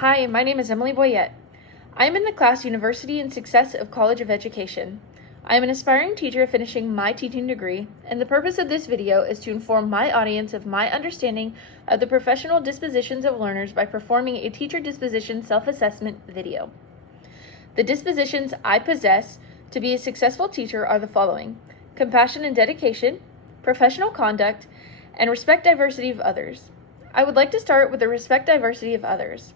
Hi, my name is Emily Boyette. I am in the class University and Success of College of Education. I am an aspiring teacher finishing my teaching degree, and the purpose of this video is to inform my audience of my understanding of the professional dispositions of learners by performing a teacher disposition self-assessment video. The dispositions I possess to be a successful teacher are the following: compassion and dedication, professional conduct, and respect diversity of others. I would like to start with the respect diversity of others.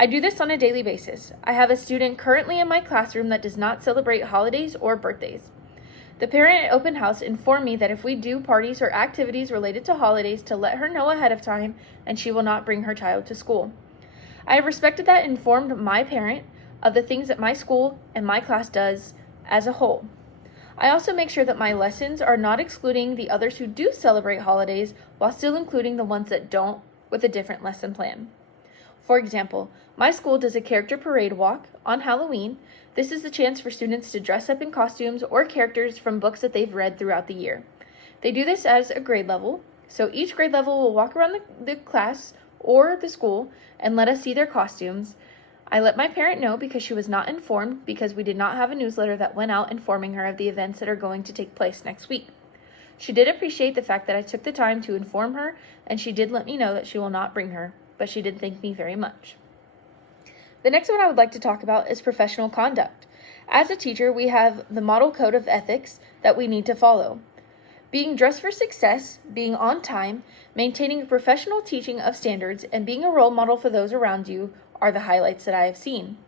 I do this on a daily basis. I have a student currently in my classroom that does not celebrate holidays or birthdays. The parent at open house informed me that if we do parties or activities related to holidays, to let her know ahead of time and she will not bring her child to school. I have respected that and informed my parent of the things that my school and my class does as a whole. I also make sure that my lessons are not excluding the others who do celebrate holidays while still including the ones that don't with a different lesson plan. For example, my school does a character parade walk on Halloween. This is the chance for students to dress up in costumes or characters from books that they've read throughout the year. They do this as a grade level, so each grade level will walk around the class or the school and let us see their costumes. I let my parent know because she was not informed because we did not have a newsletter that went out informing her of the events that are going to take place next week. She did appreciate the fact that I took the time to inform her, and she did let me know that she will not bring her, but she did thank me very much. The next one I would like to talk about is professional conduct. As a teacher, we have the model code of ethics that we need to follow. Being dressed for success, being on time, maintaining a professional teaching of standards, and being a role model for those around you are the highlights that I have seen.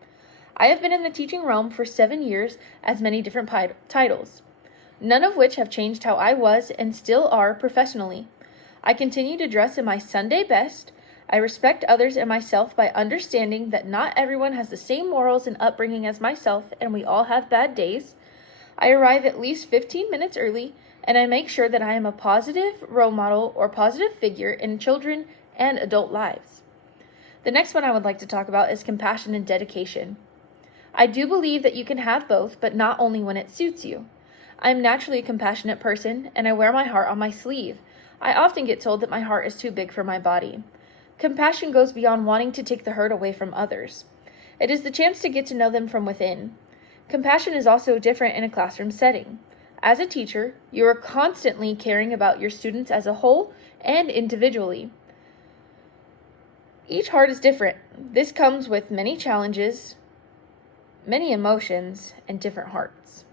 I have been in the teaching realm for 7 years as many different titles, none of which have changed how I was and still are professionally. I continue to dress in my Sunday best. I respect others and myself by understanding that not everyone has the same morals and upbringing as myself, and we all have bad days. I arrive at least 15 minutes early, and I make sure that I am a positive role model or positive figure in children and adult lives. The next one I would like to talk about is compassion and dedication. I do believe that you can have both, but not only when it suits you. I am naturally a compassionate person, and I wear my heart on my sleeve. I often get told that my heart is too big for my body. Compassion goes beyond wanting to take the hurt away from others. It is the chance to get to know them from within. Compassion is also different in a classroom setting. As a teacher, you are constantly caring about your students as a whole and individually. Each heart is different. This comes with many challenges, many emotions, and different hearts.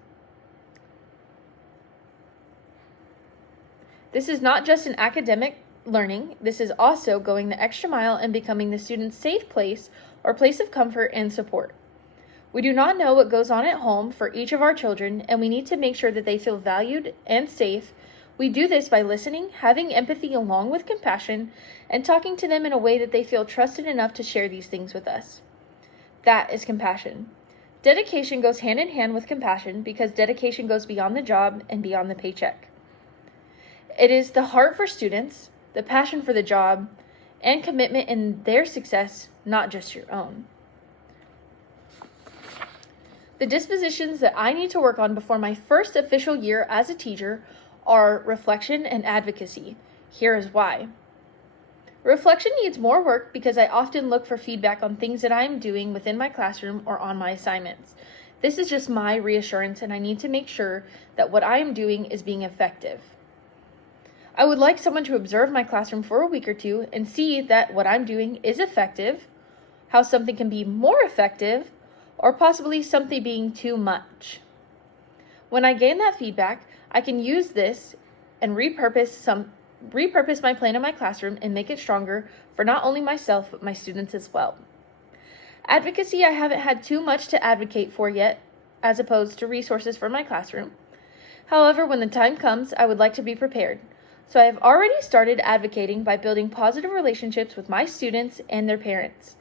This is not just an academic learning. This is also going the extra mile and becoming the student's safe place or place of comfort and support. We do not know what goes on at home for each of our children, and we need to make sure that they feel valued and safe. We do this by listening, having empathy along with compassion, and talking to them in a way that they feel trusted enough to share these things with us. That is compassion. Dedication goes hand in hand with compassion because dedication goes beyond the job and beyond the paycheck. It is the heart for students, the passion for the job, and commitment in their success, not just your own. The dispositions that I need to work on before my first official year as a teacher are reflection and advocacy. Here is why. Reflection needs more work because I often look for feedback on things that I am doing within my classroom or on my assignments. This is just my reassurance, and I need to make sure that what I am doing is being effective. I would like someone to observe my classroom for a week or two and see that what I'm doing is effective, how something can be more effective, or possibly something being too much. When I gain that feedback, I can use this and repurpose my plan in my classroom and make it stronger for not only myself, but my students as well. Advocacy, I haven't had too much to advocate for yet, as opposed to resources for my classroom. However, when the time comes, I would like to be prepared. So I have already started advocating by building positive relationships with my students and their parents.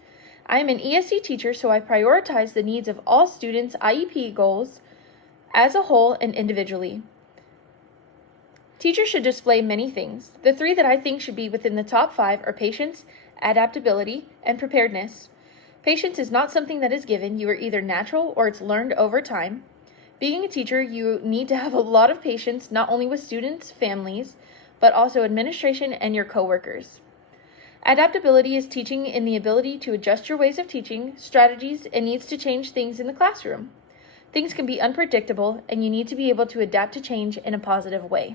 I am an ESC teacher, so I prioritize the needs of all students' IEP goals as a whole and individually. Teachers should display many things. The 3 that I think should be within the top 5 are patience, adaptability, and preparedness. Patience is not something that is given. You are either natural or it's learned over time. Being a teacher, you need to have a lot of patience, not only with students, families, but also administration and your coworkers. Adaptability is teaching in the ability to adjust your ways of teaching, strategies, and needs to change things in the classroom. Things can be unpredictable, and you need to be able to adapt to change in a positive way.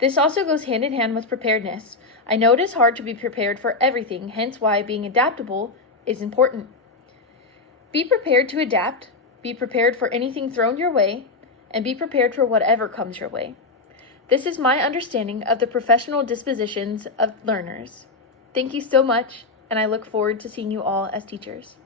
This also goes hand in hand with preparedness. I know it is hard to be prepared for everything, hence why being adaptable is important. Be prepared to adapt, be prepared for anything thrown your way, and be prepared for whatever comes your way. This is my understanding of the professional dispositions of learners. Thank you so much, and I look forward to seeing you all as teachers.